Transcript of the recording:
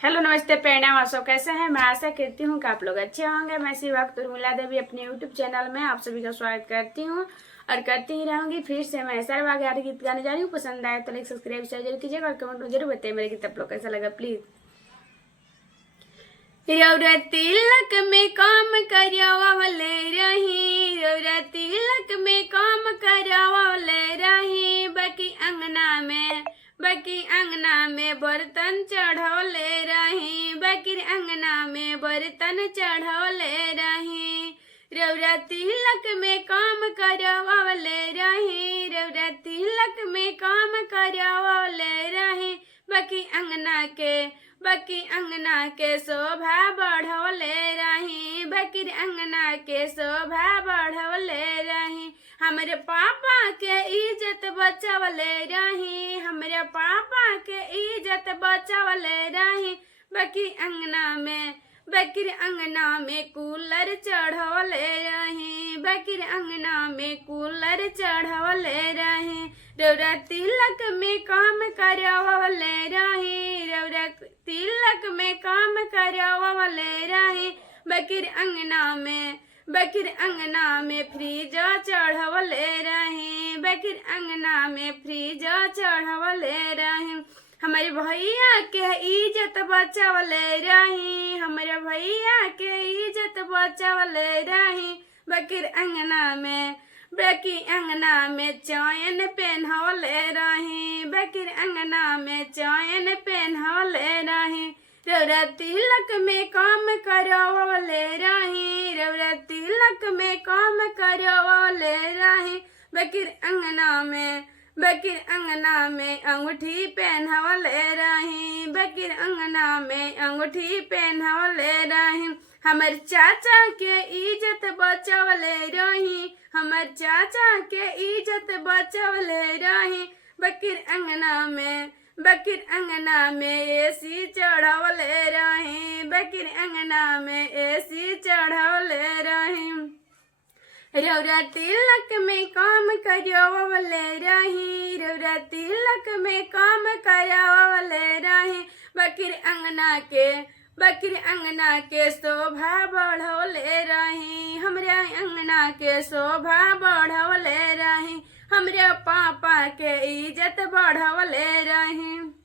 Hello नमस्ते प्रणाम। आप सब कैसे हैं? मैं आशा करती हूँ कि आप लोग अच्छे होंगे। मैं इसी वक्त उर्मिला देवी अपने यूट्यूब चैनल में आप सभी का स्वागत करती हूँ और करती ही रहूंगी। फिर से मैं सर्वागार गीत गाने जा रही हूँ। पसंद आए तो लाइक सब्सक्राइब शेयर जरूर कीजिएगा और कमेंट में जरूर बताइए मेरे गीत आप लोग कैसा लगा प्लीज। रौरा तिलक में काम करवावले रही, रौरा तिलक में काम करवावले रही, बाकी अंगना में बर्तन चढ़ौले रही, बाकी अंगना में बर्तन चढ़ौले रही। रौरा तिलक में काम करवावले रही, रौरा तिलक में काम करवावले रही, बाकी अंगना के शोभा बढ़वले रही, बाकी अंगना के शोभा बढ़वले रही। हमरे पापा के इज्जत बचावले रही, हमरे पापा के इज्जत बचावले रही, बाकी अंगना में कूलर चढ़वले रही, बाकी अंगना में कूलर चढ़वले रही। रौरा तिलक में काम करवावले रही, रौरा तिलक में काम करवावले रही, बाकी अंगना में फ्रीज चढ़वले रही, बाकी अंगना में फ्रीज चढ़वले रही। हमारे भैया के इज्जत बचावले रही, हमारे भैया के इज्जत बचावले रही, बाकी अंगना में चैन पहनवले रही, बाकी अंगना में चैन पहनवले रही। रौरा तिलक में काम करवावले रही, रौरा तिलक में काम करवावले रही, बाकी अंगना में अंगूठी पहनवले रही, बाकी अंगना में अंगूठी पहनवले रही। हमर चाचा के इज्जत बचावले रही, हमर चाचा के इज्जत बचावले रही, बाकी अंगना में एसी चढ़वले रही, बाकी अंगना में एसी चढ़वले रही। रौरा तिलक में काम करवावले रही, रौरा तिलक में काम करवावले रही, बाकी अंगना के शोभा बढ़वले रही, हमरे अंगना के शोभा बढ़वले रही, हमरे पापा के इज्जत बढ़वले रही।